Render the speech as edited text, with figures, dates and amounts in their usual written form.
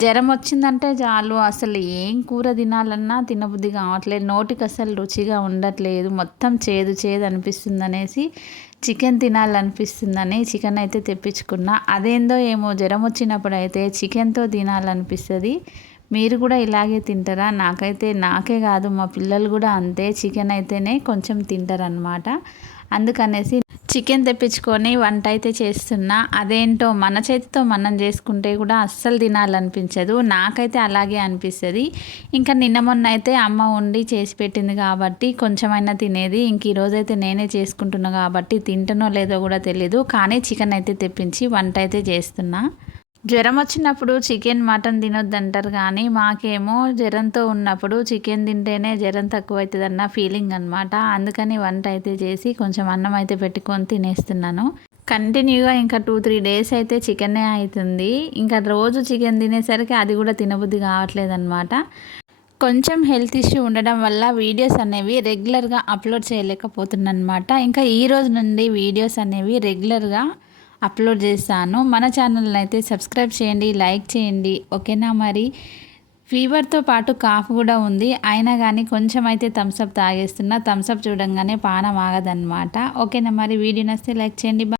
జ్వరం వచ్చిందంటే చాలు అసలు ఏం కూర తినాలన్నా తినబుద్ధి కావట్లేదు, నోటికి అసలు రుచిగా ఉండట్లేదు, మొత్తం చేదు చేదు అనిపిస్తుంది అనేసి చికెన్ తినాలనిపిస్తుందని చికెన్ అయితే తెప్పించుకున్నా. అదేందో ఏమో జ్వరం వచ్చినప్పుడు అయితే చికెన్తో తినాలనిపిస్తుంది. మీరు కూడా ఇలాగే తింటారా? నాకే కాదు మా పిల్లలు కూడా అంతే, చికెన్ అయితేనే కొంచెం తింటారనమాట. అందుకనేసి చికెన్ తెప్పించుకొని వంట అయితే చేస్తున్నా. అదేంటో మన చేతితో మనం చేసుకుంటే కూడా అస్సలు తినాలనిపించదు, నాకైతే అలాగే అనిపిస్తుంది. ఇంకా నిన్న మొన్న అయితే అమ్మ వండి చేసి పెట్టింది కాబట్టి కొంచెమైనా తినేది. ఇంక ఈరోజైతే నేనే చేసుకుంటున్నా కాబట్టి తింటానో లేదో కూడా తెలీదు, కానీ చికెన్ అయితే తెప్పించి వంట అయితే చేస్తున్నా. జ్వరం వచ్చినప్పుడు చికెన్ మటన్ తినొద్దంటారు, కానీ మాకేమో జ్వరంతో ఉన్నప్పుడు చికెన్ తింటేనే జ్వరం తక్కువ అవుతుందన్న ఫీలింగ్ అనమాట. అందుకని వంట అయితే చేసి కొంచెం అన్నం అయితే పెట్టుకొని తినేస్తున్నాను. కంటిన్యూగా ఇంకా 2-3 డేస్ అయితే చికెనే అవుతుంది. ఇంకా రోజు చికెన్ తినేసరికి అది కూడా తినబుద్ధి కావట్లేదన్నమాట. కొంచెం హెల్త్ ఇష్యూ ఉండడం వల్ల వీడియోస్ అనేవి రెగ్యులర్గా అప్లోడ్ చేయలేకపోతున్నాను అనమాట. ఇంకా ఈ రోజు నుండి వీడియోస్ అనేవి రెగ్యులర్గా అప్లోడ్ చేస్తాను. మన ఛానల్ని అయితే సబ్స్క్రైబ్ చేయండి, లైక్ చేయండి, ఓకేనా? మరి ఫీవర్తో పాటు కాఫ్ కూడా ఉంది, అయినా కానీ కొంచెం అయితే థమ్స్అప్ తాగేస్తున్నా. థమ్స్అప్ చూడంగానే పానం ఆగదన్నమాట. ఓకేనా? మరి వీడియో నచ్చితే లైక్ చేయండి.